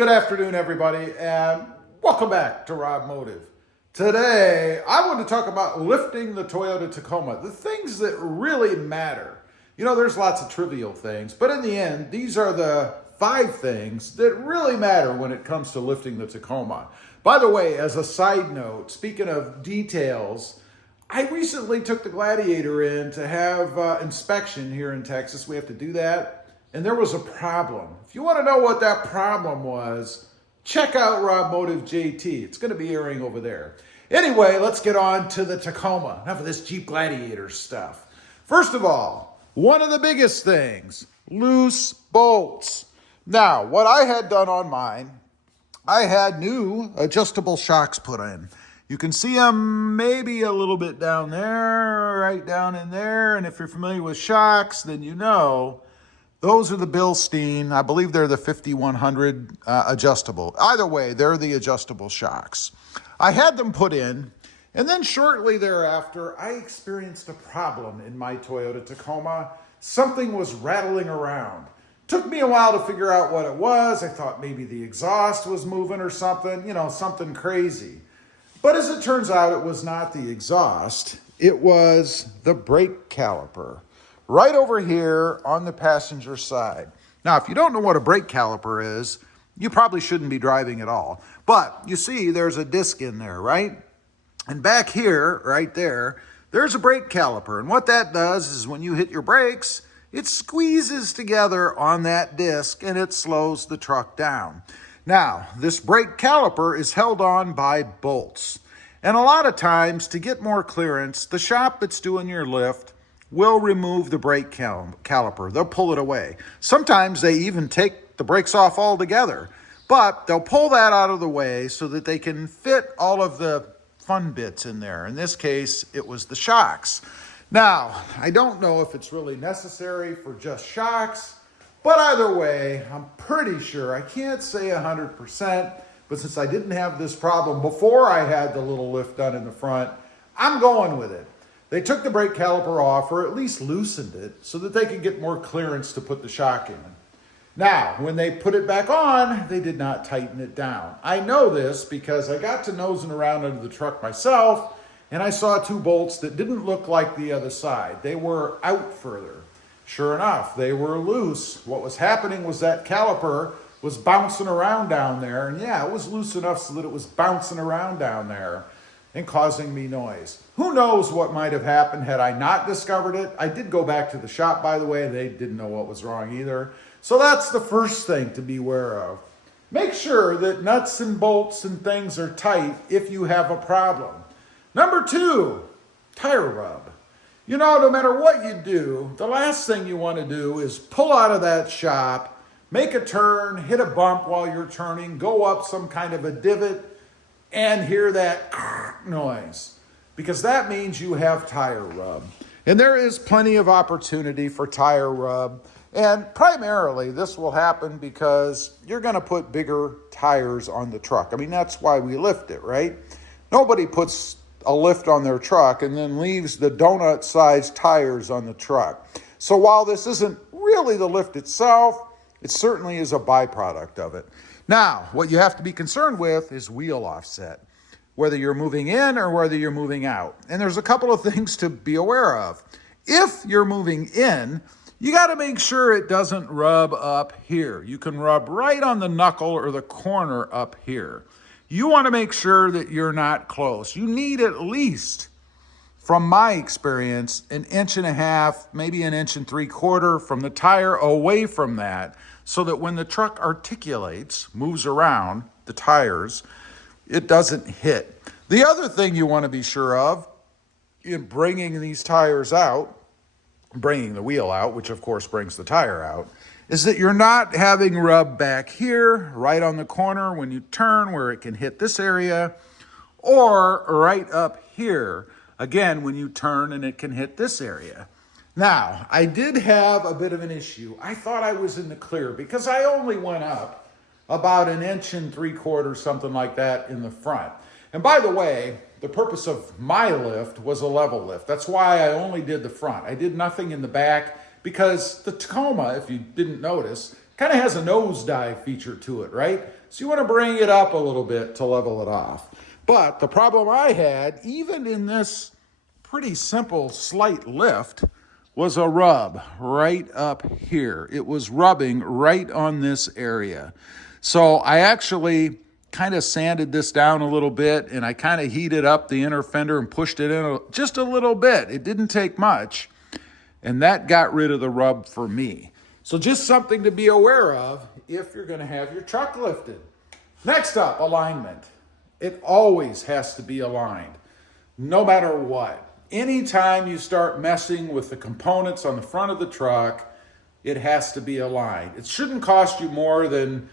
Good afternoon, everybody, and welcome back to RobMotive. Today, I want to talk about lifting the Toyota Tacoma, the things that really matter. You know, there's lots of trivial things, but in the end, these are the 5 things that really matter when it comes to lifting the Tacoma. By the way, as a side note, speaking of details, I recently took the Gladiator in to have inspection here in Texas. We have to do that. And there was a problem. If you want to know what that problem was, check out RobMotive JT. It's going to be airing over there. Anyway, let's get on to the Tacoma. Enough of this Jeep Gladiator stuff. First of all, one of the biggest things, loose bolts. Now, what I had done on mine, I had new adjustable shocks put in. You can see them maybe a little bit down there, right down in there. And if you're familiar with shocks, then you know those are the Bilstein. I believe they're the 5100 adjustable. Either way, they're the adjustable shocks. I had them put in, and then shortly thereafter, I experienced a problem in my Toyota Tacoma. Something was rattling around. Took me a while to figure out what it was. I thought maybe the exhaust was moving or something, you know, something crazy. But as it turns out, it was not the exhaust. It was the brake caliper. Right over here on the passenger side. Now, if you don't know what a brake caliper is, you probably shouldn't be driving at all. But you see there's a disc in there, right? And back here, right there, there's a brake caliper. And what that does is when you hit your brakes, it squeezes together on that disc and it slows the truck down. Now, this brake caliper is held on by bolts. And a lot of times, to get more clearance, the shop that's doing your lift will remove the brake caliper. They'll pull it away. Sometimes they even take the brakes off altogether, but they'll pull that out of the way so that they can fit all of the fun bits in there. In this case, it was the shocks. Now, I don't know if it's really necessary for just shocks, but either way, I'm pretty sure, I can't say 100%, but since I didn't have this problem before I had the little lift done in the front, I'm going with it. They took the brake caliper off, or at least loosened it, so that they could get more clearance to put the shock in. Now, when they put it back on, they did not tighten it down. I know this because I got to nosing around under the truck myself, and I saw 2 bolts that didn't look like the other side. They were out further. Sure enough, they were loose. What was happening was that caliper was bouncing around down there, and yeah, it was loose enough so that it was bouncing around down there and causing me noise. Who knows what might have happened had I not discovered it. I did go back to the shop, by the way. They didn't know what was wrong either. So that's the first thing to be aware of. Make sure that nuts and bolts and things are tight if you have a problem. Number 2, tire rub. You know, no matter what you do, the last thing you want to do is pull out of that shop, make a turn, hit a bump while you're turning, go up some kind of a divot, and hear that noise, because that means you have tire rub. And there is plenty of opportunity for tire rub, and primarily this will happen because you're going to put bigger tires on the truck. I mean, that's why we lift it, right? Nobody puts a lift on their truck and then leaves the donut-sized tires on the truck. So while this isn't really the lift itself, it certainly is a byproduct of it. Now, what you have to be concerned with is wheel offset, whether you're moving in or whether you're moving out. And there's a couple of things to be aware of. If you're moving in, you got to make sure it doesn't rub up here. You can rub right on the knuckle or the corner up here. You want to make sure that you're not close. You need at least, from my experience, 1.5 inches, maybe 1.75 inches from the tire away from that, so that when the truck articulates, moves around the tires, it doesn't hit. The other thing you want to be sure of in bringing these tires out, bringing the wheel out, which of course brings the tire out, is that you're not having rub back here, right on the corner when you turn where it can hit this area, or right up here, again, when you turn and it can hit this area. Now, I did have a bit of an issue. I thought I was in the clear because I only went up about 1.75 inches, something like that, in the front. And by the way, the purpose of my lift was a level lift. That's why I only did the front. I did nothing in the back because the Tacoma, if you didn't notice, kind of has a nosedive feature to it, right? So you want to bring it up a little bit to level it off. But the problem I had, even in this pretty simple slight lift, was a rub right up here. It was rubbing right on this area. So I actually kind of sanded this down a little bit, and I kind of heated up the inner fender and pushed it in just a little bit. It didn't take much, and that got rid of the rub for me. So just something to be aware of if you're going to have your truck lifted. Next up, alignment. It always has to be aligned, no matter what. Anytime you start messing with the components on the front of the truck, it has to be aligned. It shouldn't cost you more than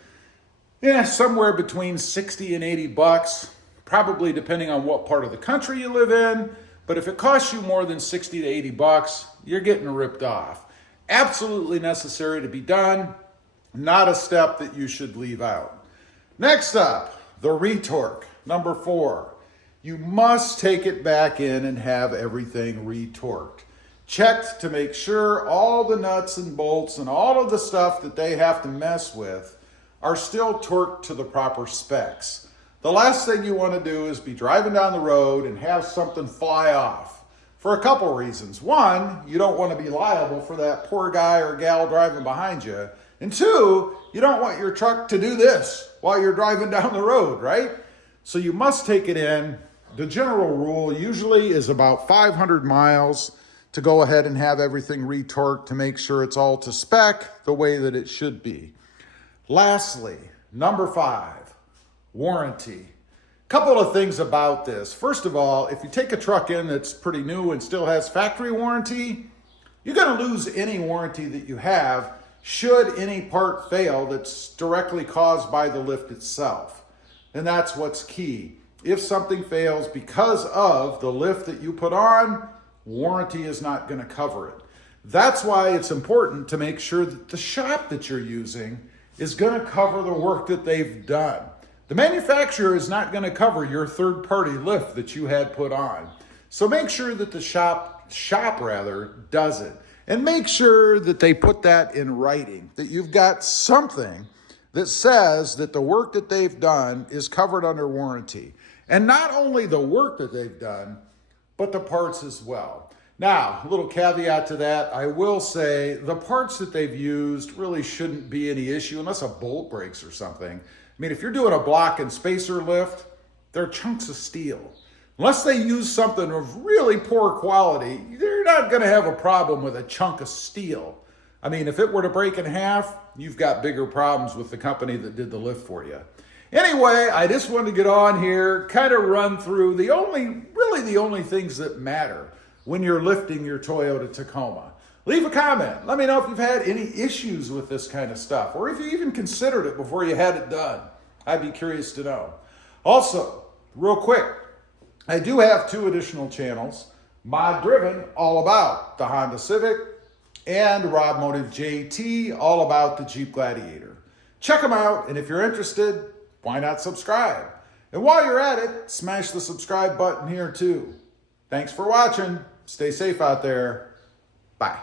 somewhere between 60 and 80 bucks, probably depending on what part of the country you live in. But if it costs you more than 60 to 80 bucks, you're getting ripped off. Absolutely necessary to be done, not a step that you should leave out. Next up, the retorque, number 4. You must take it back in and have everything retorqued. Checked to make sure all the nuts and bolts and all of the stuff that they have to mess with are still torqued to the proper specs. The last thing you want to do is be driving down the road and have something fly off for a couple reasons. One, you don't want to be liable for that poor guy or gal driving behind you. And 2, you don't want your truck to do this while you're driving down the road, right? So you must take it in. The general rule usually is about 500 miles to go ahead and have everything retorqued to make sure it's all to spec the way that it should be. Lastly, number 5, warranty. Couple of things about this. First of all, if you take a truck in that's pretty new and still has factory warranty, you're going to lose any warranty that you have should any part fail that's directly caused by the lift itself. And that's what's key. If something fails because of the lift that you put on, warranty is not going to cover it. That's why it's important to make sure that the shop that you're using is going to cover the work that they've done. The manufacturer is not going to cover your third-party lift that you had put on. So make sure that the shop does it. And make sure that they put that in writing, that you've got something that says that the work that they've done is covered under warranty. And not only the work that they've done, but the parts as well. Now, a little caveat to that, I will say the parts that they've used really shouldn't be any issue unless a bolt breaks or something. I mean, if you're doing a block and spacer lift, they're chunks of steel. Unless they use something of really poor quality, you're not going to have a problem with a chunk of steel. I mean, if it were to break in half, you've got bigger problems with the company that did the lift for you. Anyway, I just wanted to get on here, kind of run through the only things that matter when you're lifting your Toyota Tacoma. Leave a comment. Let me know if you've had any issues with this kind of stuff, or if you even considered it before you had it done. I'd be curious to know. Also, real quick, I do have 2 additional channels. Mod Driven, all about the Honda Civic, and RobMotive JT, all about the Jeep Gladiator. Check them out, and if you're interested, why not subscribe? And while you're at it, smash the subscribe button here too. Thanks for watching. Stay safe out there. Bye.